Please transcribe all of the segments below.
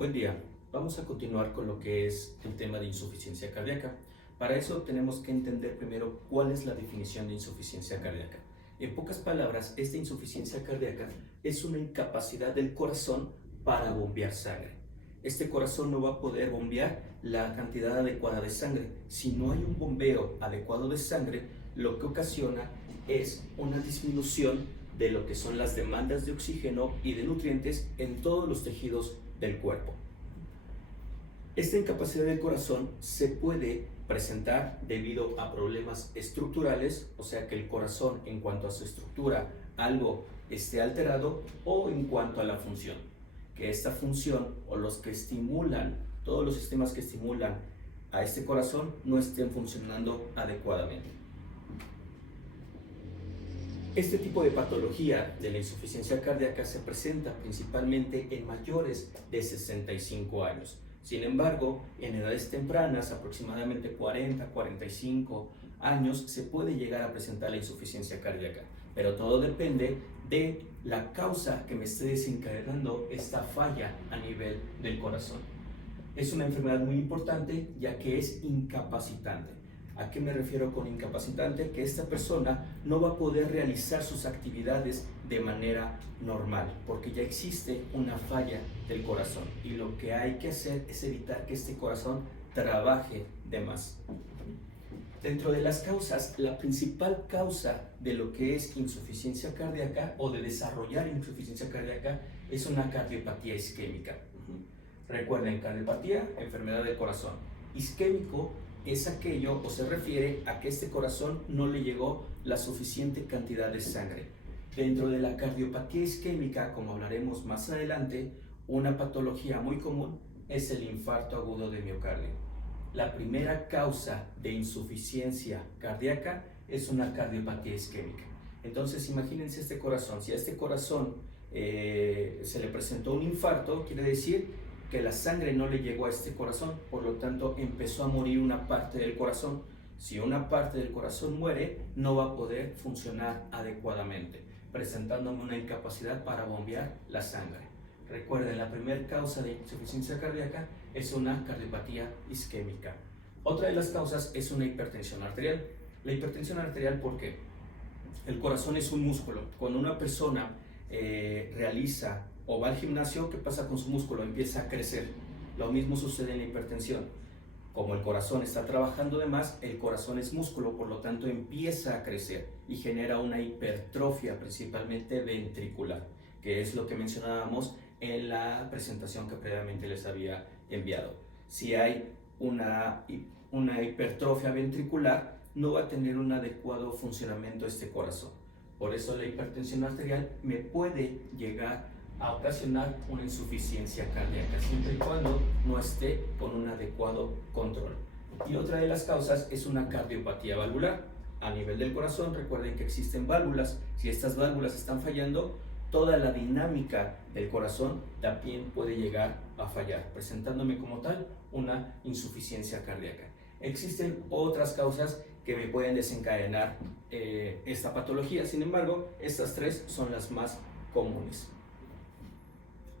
Buen día. Vamos a continuar con lo que es el tema de insuficiencia cardíaca. Para eso tenemos que entender primero cuál es la definición de insuficiencia cardíaca. En pocas palabras, esta insuficiencia cardíaca es una incapacidad del corazón para bombear sangre. Este corazón no va a poder bombear la cantidad adecuada de sangre. Si no hay un bombeo adecuado de sangre, lo que ocasiona es una disminución de lo que son las demandas de oxígeno y de nutrientes en todos los tejidos del cuerpo. Esta incapacidad del corazón se puede presentar debido a problemas estructurales, o sea que el corazón en cuanto a su estructura algo esté alterado, o en cuanto a la función, que esta función o los que estimulan, todos los sistemas que estimulan a este corazón no estén funcionando adecuadamente. Este tipo de patología de la insuficiencia cardíaca se presenta principalmente en mayores de 65 años. Sin embargo, en edades tempranas, aproximadamente 40, 45 años, se puede llegar a presentar la insuficiencia cardíaca, pero todo depende de la causa que me esté desencadenando esta falla a nivel del corazón. Es una enfermedad muy importante ya que es incapacitante. ¿A qué me refiero con incapacitante? Que esta persona no va a poder realizar sus actividades de manera normal, porque ya existe una falla del corazón y lo que hay que hacer es evitar que este corazón trabaje de más. Dentro de las causas, la principal causa de lo que es insuficiencia cardíaca o de desarrollar insuficiencia cardíaca es una cardiopatía isquémica. Recuerden, cardiopatía, enfermedad del corazón. Isquémico es aquello o se refiere a que este corazón no le llegó la suficiente cantidad de sangre. Dentro de la cardiopatía isquémica, como hablaremos más adelante, una patología muy común es el infarto agudo de miocardio. La primera causa de insuficiencia cardíaca es una cardiopatía isquémica. Entonces imagínense este corazón, si a este corazón se le presentó un infarto, quiere decir que la sangre no le llegó a este corazón, por lo tanto empezó a morir una parte del corazón. Si una parte del corazón muere, no va a poder funcionar adecuadamente, presentándome una incapacidad para bombear la sangre. Recuerden, la primera causa de insuficiencia cardíaca es una cardiopatía isquémica. Otra de las causas es una hipertensión arterial. La hipertensión arterial, ¿por qué? El corazón es un músculo. Cuando una persona realiza o va al gimnasio, ¿qué pasa con su músculo? Empieza a crecer. Lo mismo sucede en la hipertensión. Como el corazón está trabajando de más, el corazón es músculo, por lo tanto empieza a crecer y genera una hipertrofia, principalmente ventricular, que es lo que mencionábamos en la presentación que previamente les había enviado. Si hay una hipertrofia ventricular, no va a tener un adecuado funcionamiento este corazón. Por eso la hipertensión arterial me puede llegar a ocasionar una insuficiencia cardíaca, siempre y cuando no esté con un adecuado control. Y otra de las causas es una cardiopatía valvular. A nivel del corazón, recuerden que existen válvulas. Si estas válvulas están fallando, toda la dinámica del corazón también puede llegar a fallar, presentándome como tal una insuficiencia cardíaca. Existen otras causas que me pueden desencadenar esta patología, sin embargo, estas tres son las más comunes.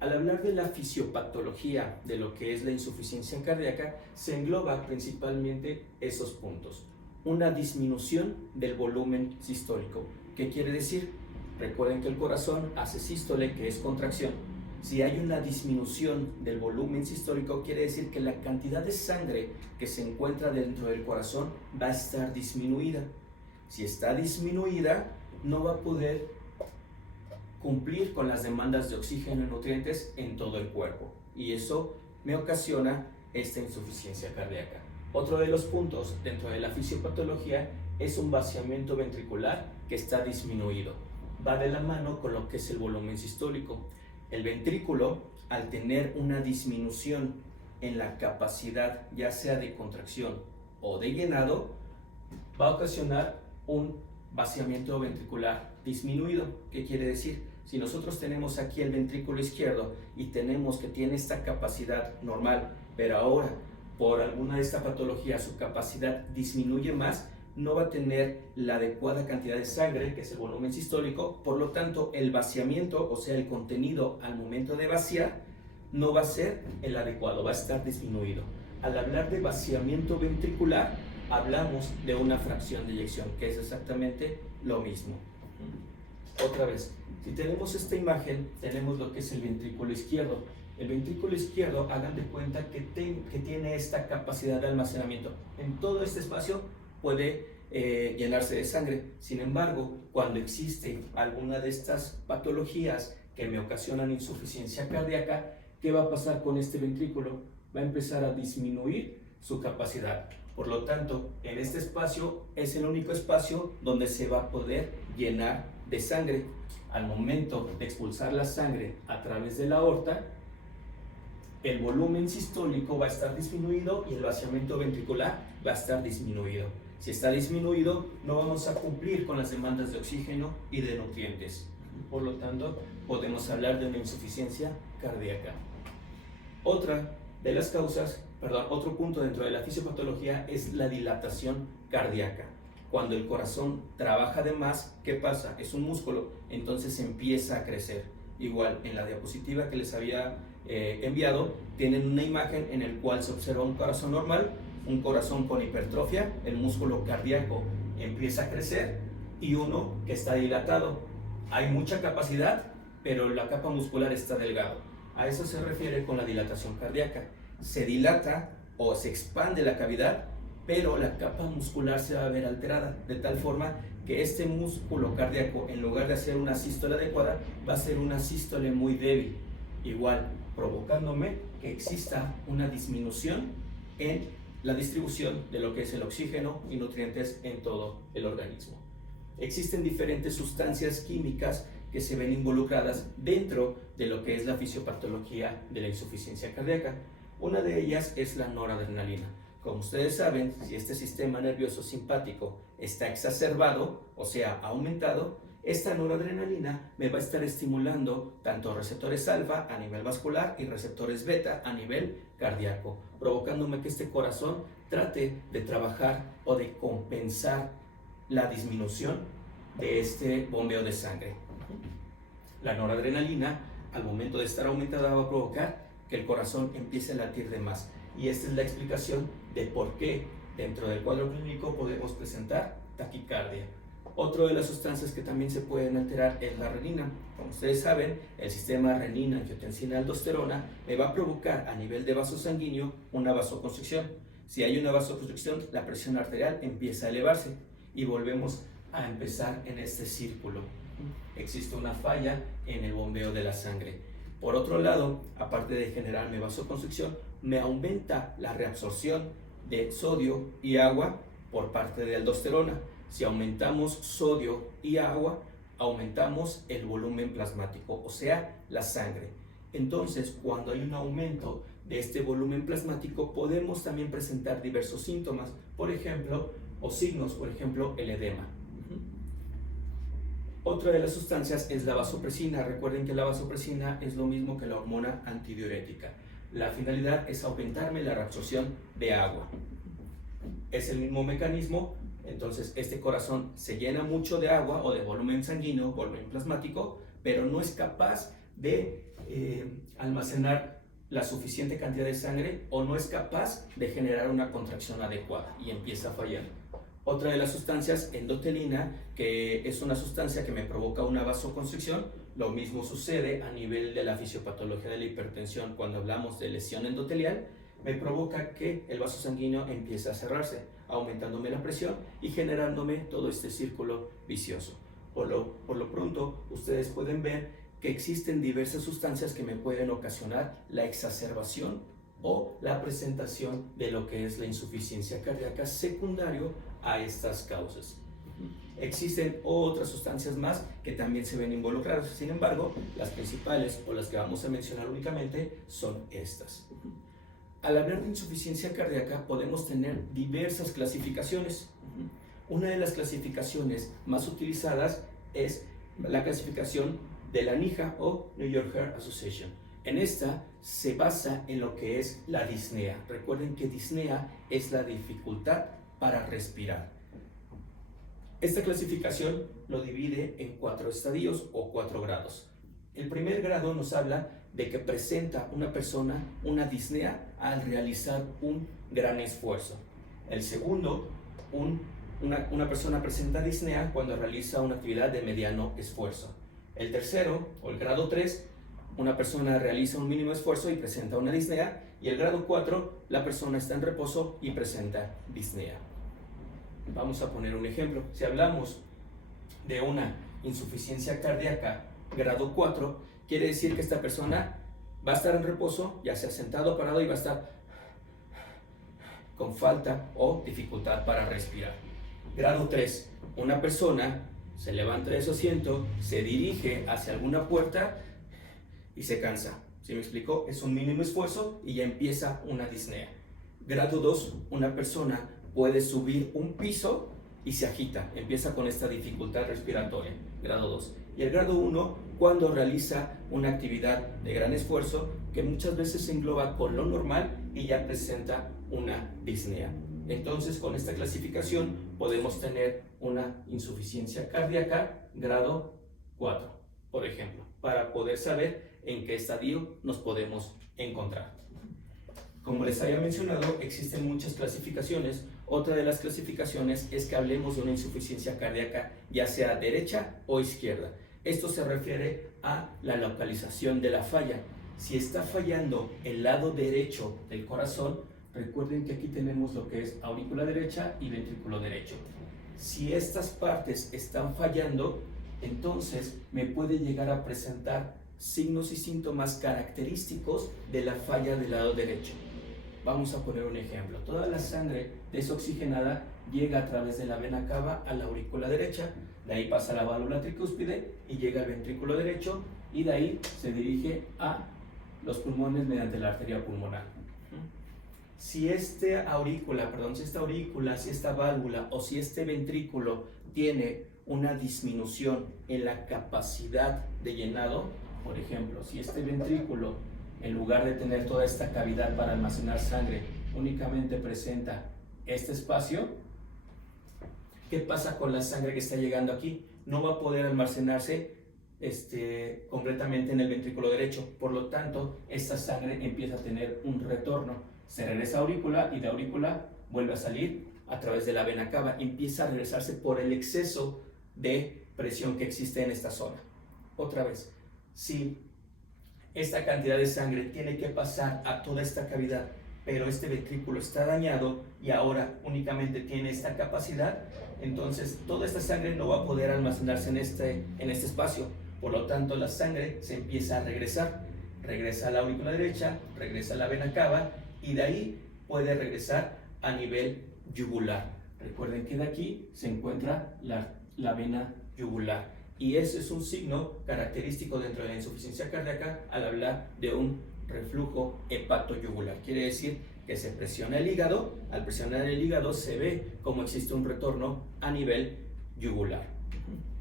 Al hablar de la fisiopatología de lo que es la insuficiencia cardíaca, se engloba principalmente esos puntos. Una disminución del volumen sistólico. ¿Qué quiere decir? Recuerden que el corazón hace sístole, que es contracción. Si hay una disminución del volumen sistólico, quiere decir que la cantidad de sangre que se encuentra dentro del corazón va a estar disminuida. Si está disminuida, no va a poder cumplir con las demandas de oxígeno y nutrientes en todo el cuerpo, y eso me ocasiona esta insuficiencia cardíaca. Otro de los puntos dentro de la fisiopatología es un vaciamiento ventricular que está disminuido. Va de la mano con lo que es el volumen sistólico. El ventrículo, al tener una disminución en la capacidad ya sea de contracción o de llenado, va a ocasionar un vaciamiento ventricular disminuido. ¿Qué quiere decir? Si nosotros tenemos aquí el ventrículo izquierdo y tenemos que tiene esta capacidad normal, pero ahora por alguna de esta patología su capacidad disminuye más, no va a tener la adecuada cantidad de sangre, que es el volumen sistólico, por lo tanto el vaciamiento, o sea el contenido al momento de vaciar, no va a ser el adecuado, va a estar disminuido. Al hablar de vaciamiento ventricular, hablamos de una fracción de eyección, que es exactamente lo mismo. Otra vez, si tenemos esta imagen, tenemos lo que es el ventrículo izquierdo. El ventrículo izquierdo, hagan de cuenta que tiene esta capacidad de almacenamiento. En todo este espacio puede llenarse de sangre. Sin embargo, cuando existe alguna de estas patologías que me ocasionan insuficiencia cardíaca, ¿qué va a pasar con este ventrículo? Va a empezar a disminuir su capacidad. Por lo tanto, en este espacio es el único espacio donde se va a poder llenar de sangre. Al momento de expulsar la sangre a través de la aorta, el volumen sistólico va a estar disminuido y el vaciamiento ventricular va a estar disminuido. Si está disminuido, no vamos a cumplir con las demandas de oxígeno y de nutrientes. Por lo tanto, podemos hablar de una insuficiencia cardíaca. Otro punto dentro de la fisiopatología es la dilatación cardíaca. Cuando el corazón trabaja de más, ¿qué pasa? Es un músculo, entonces empieza a crecer. Igual, en la diapositiva que les había enviado, tienen una imagen en la cual se observa un corazón normal, un corazón con hipertrofia, el músculo cardíaco empieza a crecer, y uno que está dilatado. Hay mucha capacidad, pero la capa muscular está delgado. A eso se refiere con la dilatación cardíaca. Se dilata o se expande la cavidad, pero la capa muscular se va a ver alterada, de tal forma que este músculo cardíaco, en lugar de hacer una sístole adecuada, va a ser una sístole muy débil, igual provocándome que exista una disminución en la distribución de lo que es el oxígeno y nutrientes en todo el organismo. Existen diferentes sustancias químicas que se ven involucradas dentro de lo que es la fisiopatología de la insuficiencia cardíaca. Una de ellas es la noradrenalina. Como ustedes saben, si este sistema nervioso simpático está exacerbado, o sea, aumentado, esta noradrenalina me va a estar estimulando tanto receptores alfa a nivel vascular y receptores beta a nivel cardíaco, provocándome que este corazón trate de trabajar o de compensar la disminución de este bombeo de sangre. La noradrenalina, al momento de estar aumentada, va a provocar que el corazón empiece a latir de más. Y esta es la explicación de por qué dentro del cuadro clínico podemos presentar taquicardia. Otra de las sustancias que también se pueden alterar es la renina. Como ustedes saben, el sistema renina, angiotensina, aldosterona me va a provocar a nivel de vaso sanguíneo una vasoconstricción. Si hay una vasoconstricción, la presión arterial empieza a elevarse y volvemos a empezar en este círculo. Existe una falla en el bombeo de la sangre. Por otro lado, aparte de generarme vasoconstricción, me aumenta la reabsorción de sodio y agua por parte de aldosterona. Si aumentamos sodio y agua, aumentamos el volumen plasmático, o sea, la sangre. Entonces, cuando hay un aumento de este volumen plasmático, podemos también presentar diversos síntomas, por ejemplo, o signos, por ejemplo, el edema. Otra de las sustancias es la vasopresina. Recuerden que la vasopresina es lo mismo que la hormona antidiurética. La finalidad es aumentarme la reabsorción de agua. Es el mismo mecanismo, entonces este corazón se llena mucho de agua o de volumen sanguíneo, volumen plasmático, pero no es capaz de almacenar la suficiente cantidad de sangre o no es capaz de generar una contracción adecuada y empieza a fallar. Otra de las sustancias, endotelina, que es una sustancia que me provoca una vasoconstricción. Lo mismo sucede a nivel de la fisiopatología de la hipertensión cuando hablamos de lesión endotelial. Me provoca que el vaso sanguíneo empiece a cerrarse, aumentándome la presión y generándome todo este círculo vicioso. Por lo pronto, ustedes pueden ver que existen diversas sustancias que me pueden ocasionar la exacerbación o la presentación de lo que es la insuficiencia cardíaca secundario a estas causas. Existen otras sustancias más que también se ven involucradas, sin embargo, las principales o las que vamos a mencionar únicamente son estas. Al hablar de insuficiencia cardíaca podemos tener diversas clasificaciones. Una de las clasificaciones más utilizadas es la clasificación de la NYHA o New York Heart Association. En esta se basa en lo que es la disnea. Recuerden que disnea es la dificultad para respirar. Esta clasificación lo divide en 4 estadios o 4 grados. El primer grado nos habla de que presenta una persona una disnea al realizar un gran esfuerzo. El segundo, una persona presenta disnea cuando realiza una actividad de mediano esfuerzo. El tercero, o el grado 3, una persona realiza un mínimo esfuerzo y presenta una disnea. Y el grado 4, la persona está en reposo y presenta disnea. Vamos a poner un ejemplo. Si hablamos de una insuficiencia cardíaca grado 4, quiere decir que esta persona va a estar en reposo, ya sea sentado o parado, y va a estar con falta o dificultad para respirar. Grado 3, una persona se levanta de su asiento, se dirige hacia alguna puerta y se cansa. ¿Sí me explico? Es un mínimo esfuerzo y ya empieza una disnea. Grado 2, una persona puede subir un piso y se agita, empieza con esta dificultad respiratoria. Grado 2. Y el grado 1, cuando realiza una actividad de gran esfuerzo que muchas veces se engloba con lo normal y ya presenta una disnea. Entonces, con esta clasificación podemos tener una insuficiencia cardíaca grado 4, por ejemplo, para poder saber en qué estadio nos podemos encontrar. Como les había mencionado, existen muchas clasificaciones. Otra de las clasificaciones es que hablemos de una insuficiencia cardíaca, ya sea derecha o izquierda. Esto se refiere a la localización de la falla. Si está fallando el lado derecho del corazón, recuerden que aquí tenemos lo que es aurícula derecha y ventrículo derecho. Si estas partes están fallando, entonces me puede llegar a presentar signos y síntomas característicos de la falla del lado derecho. Vamos a poner un ejemplo. Toda la sangre desoxigenada llega a través de la vena cava a la aurícula derecha, de ahí pasa a la válvula tricúspide y llega al ventrículo derecho, y de ahí se dirige a los pulmones mediante la arteria pulmonar. Si esta aurícula, si esta válvula o si este ventrículo tiene una disminución en la capacidad de llenado, por ejemplo, si este ventrículo, en lugar de tener toda esta cavidad para almacenar sangre, únicamente presenta este espacio, ¿qué pasa con la sangre que está llegando aquí? No va a poder almacenarse completamente en el ventrículo derecho. Por lo tanto, esta sangre empieza a tener un retorno. Se regresa a aurícula y de aurícula vuelve a salir a través de la vena cava. Empieza a regresarse por el exceso de presión que existe en esta zona. Otra vez, si esta cantidad de sangre tiene que pasar a toda esta cavidad, pero este ventrículo está dañado y ahora únicamente tiene esta capacidad, entonces toda esta sangre no va a poder almacenarse en este espacio. Por lo tanto, la sangre se empieza a regresar. Regresa a la aurícula derecha, regresa a la vena cava y de ahí puede regresar a nivel yugular. Recuerden que de aquí se encuentra la vena yugular. Y ese es un signo característico dentro de la insuficiencia cardíaca al hablar de un reflujo hepatoyugular. Quiere decir que se presiona el hígado. Al presionar el hígado se ve como existe un retorno a nivel yugular,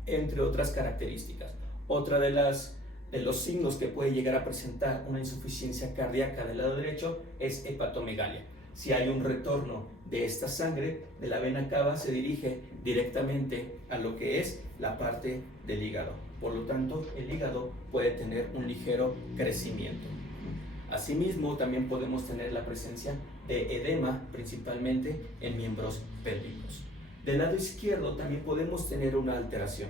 entre otras características. Otra de los signos que puede llegar a presentar una insuficiencia cardíaca del lado derecho es hepatomegalia. Si hay un retorno de esta sangre de la vena cava, se dirige directamente a lo que es la parte del hígado. Por lo tanto, el hígado puede tener un ligero crecimiento. Asimismo, también podemos tener la presencia de edema, principalmente en miembros pélvicos. Del lado izquierdo también podemos tener una alteración.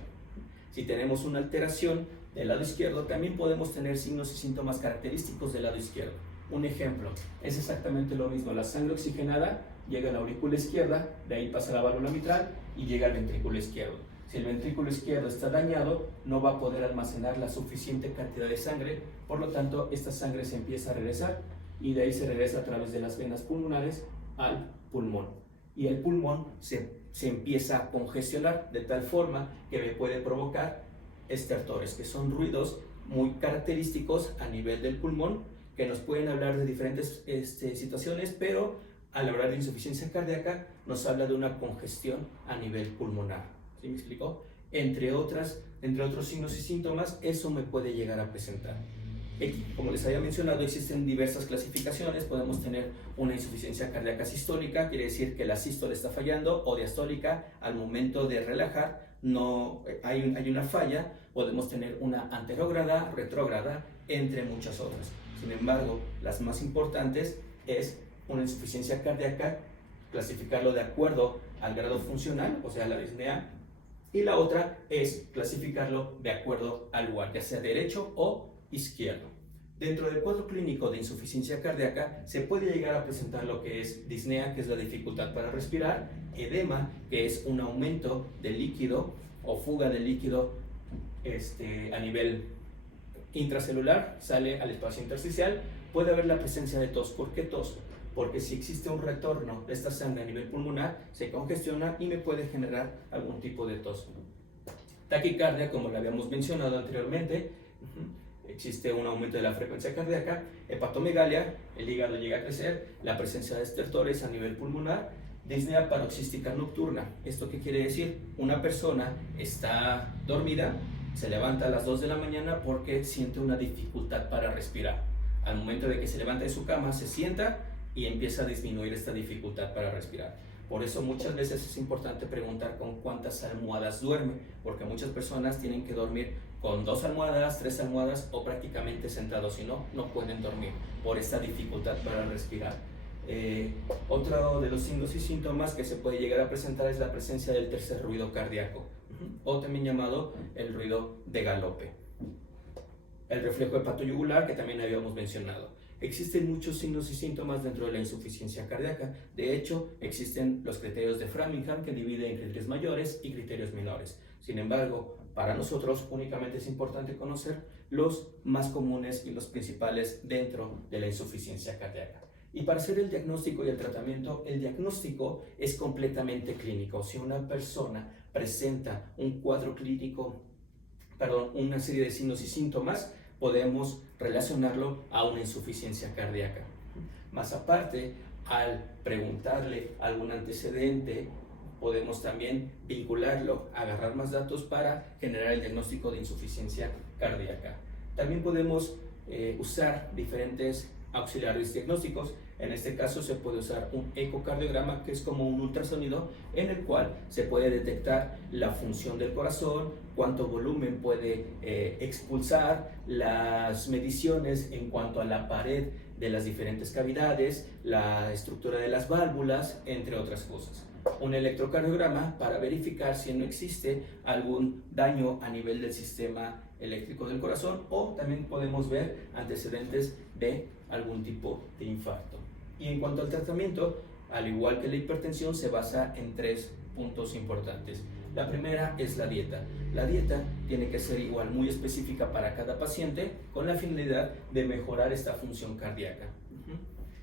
Si tenemos una alteración del lado izquierdo, también podemos tener signos y síntomas característicos del lado izquierdo. Un ejemplo, es exactamente lo mismo. La sangre oxigenada llega a la aurícula izquierda, de ahí pasa a la válvula mitral y llega al ventrículo izquierdo. Si el ventrículo izquierdo está dañado, no va a poder almacenar la suficiente cantidad de sangre, por lo tanto, esta sangre se empieza a regresar y de ahí se regresa a través de las venas pulmonares al pulmón. Y el pulmón se empieza a congestionar de tal forma que me puede provocar estertores, que son ruidos muy característicos a nivel del pulmón, que nos pueden hablar de diferentes situaciones, pero al hablar de insuficiencia cardíaca nos habla de una congestión a nivel pulmonar. ¿Sí me explicó? Entre otros signos y síntomas, eso me puede llegar a presentar. Como les había mencionado, existen diversas clasificaciones. Podemos tener una insuficiencia cardíaca sistólica, quiere decir que la sístole está fallando, o diastólica, al momento de relajar hay una falla, podemos tener una anterógrada, retrógrada, entre muchas otras. Sin embargo, las más importantes es una insuficiencia cardíaca, clasificarlo de acuerdo al grado funcional, o sea, la disnea, y la otra es clasificarlo de acuerdo al lugar, ya sea derecho o izquierdo. Dentro del cuadro clínico de insuficiencia cardíaca se puede llegar a presentar lo que es disnea, que es la dificultad para respirar, edema, que es un aumento del líquido o fuga del líquido a nivel intracelular, sale al espacio intersticial. Puede haber la presencia de tos. ¿Por qué tos? Porque si existe un retorno de esta sangre a nivel pulmonar, se congestiona y me puede generar algún tipo de tos. Taquicardia, como lo habíamos mencionado anteriormente, existe un aumento de la frecuencia cardíaca. Hepatomegalia, el hígado llega a crecer, la presencia de estertores a nivel pulmonar. Disnea paroxística nocturna. ¿Esto qué quiere decir? Una persona está dormida, se levanta a las 2 de la mañana porque siente una dificultad para respirar. Al momento de que se levanta de su cama, se sienta y empieza a disminuir esta dificultad para respirar. Por eso muchas veces es importante preguntar con cuántas almohadas duerme, porque muchas personas tienen que dormir con 2 almohadas, 3 almohadas o prácticamente sentados, si no, no pueden dormir por esta dificultad para respirar. Otro de los signos y síntomas que se puede llegar a presentar es la presencia del tercer ruido cardíaco, o también llamado el ruido de galope. El reflejo hepatoyugular, que también habíamos mencionado. Existen muchos signos y síntomas dentro de la insuficiencia cardíaca. De hecho, existen los criterios de Framingham, que dividen en criterios mayores y criterios menores. Sin embargo, para nosotros únicamente es importante conocer los más comunes y los principales dentro de la insuficiencia cardíaca. Y para hacer el diagnóstico y el tratamiento, el diagnóstico es completamente clínico. Si una persona presenta un cuadro clínico, una serie de signos y síntomas, podemos relacionarlo a una insuficiencia cardíaca. Más aparte, al preguntarle algún antecedente, podemos también vincularlo, agarrar más datos para generar el diagnóstico de insuficiencia cardíaca. También podemos usar diferentes auxiliares diagnósticos. En este caso se puede usar un ecocardiograma, que es como un ultrasonido en el cual se puede detectar la función del corazón, cuánto volumen puede expulsar, las mediciones en cuanto a la pared de las diferentes cavidades, la estructura de las válvulas, entre otras cosas. Un electrocardiograma para verificar si no existe algún daño a nivel del sistema eléctrico del corazón, o también podemos ver antecedentes de algún tipo de infarto. Y en cuanto al tratamiento, al igual que la hipertensión, se basa en 3 puntos importantes. La primera es la dieta. La dieta tiene que ser igual, muy específica para cada paciente, con la finalidad de mejorar esta función cardíaca.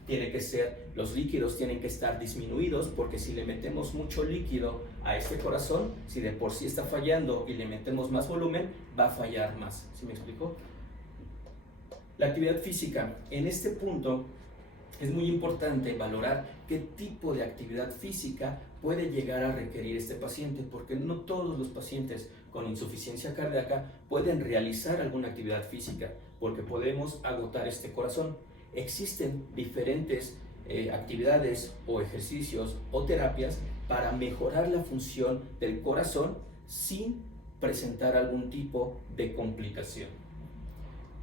Tiene que ser, los líquidos tienen que estar disminuidos, porque si le metemos mucho líquido a este corazón, si de por sí está fallando y le metemos más volumen, va a fallar más. ¿Sí me explico? La actividad física. En este punto es muy importante valorar qué tipo de actividad física puede llegar a requerir este paciente, porque no todos los pacientes con insuficiencia cardíaca pueden realizar alguna actividad física, porque podemos agotar este corazón. Existen diferentes actividades o ejercicios o terapias para mejorar la función del corazón sin presentar algún tipo de complicación.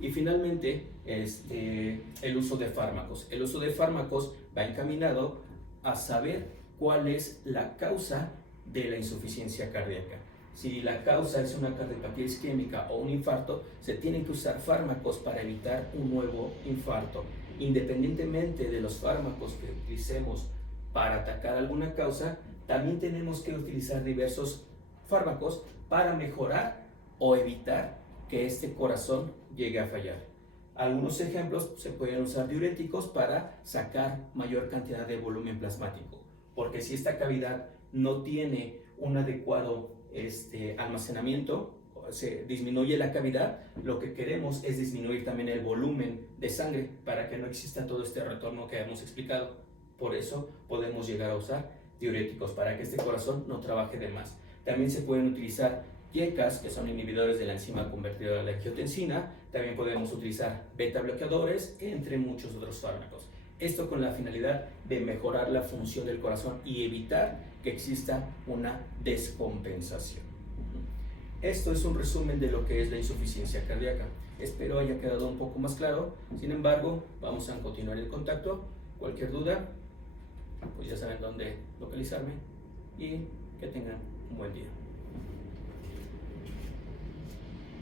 Y finalmente, el uso de fármacos. El uso de fármacos va encaminado a saber cuál es la causa de la insuficiencia cardíaca. Si la causa es una cardiopatía isquémica o un infarto, se tienen que usar fármacos para evitar un nuevo infarto. Independientemente de los fármacos que utilicemos para atacar alguna causa, también tenemos que utilizar diversos fármacos para mejorar o evitar que este corazón llegue a fallar. Algunos ejemplos: se pueden usar diuréticos para sacar mayor cantidad de volumen plasmático, porque si esta cavidad no tiene un adecuado almacenamiento, se disminuye la cavidad, lo que queremos es disminuir también el volumen de sangre para que no exista todo este retorno que hemos explicado. Por eso podemos llegar a usar diuréticos para que este corazón no trabaje de más. También se pueden utilizar IECAs, que son inhibidores de la enzima convertidora de la angiotensina. También podemos utilizar beta bloqueadores, entre muchos otros fármacos. Esto con la finalidad de mejorar la función del corazón y evitar que exista una descompensación. Esto es un resumen de lo que es la insuficiencia cardíaca. Espero haya quedado un poco más claro. Sin embargo, vamos a continuar el contacto. Cualquier duda, pues ya saben dónde localizarme y que tengan un buen día.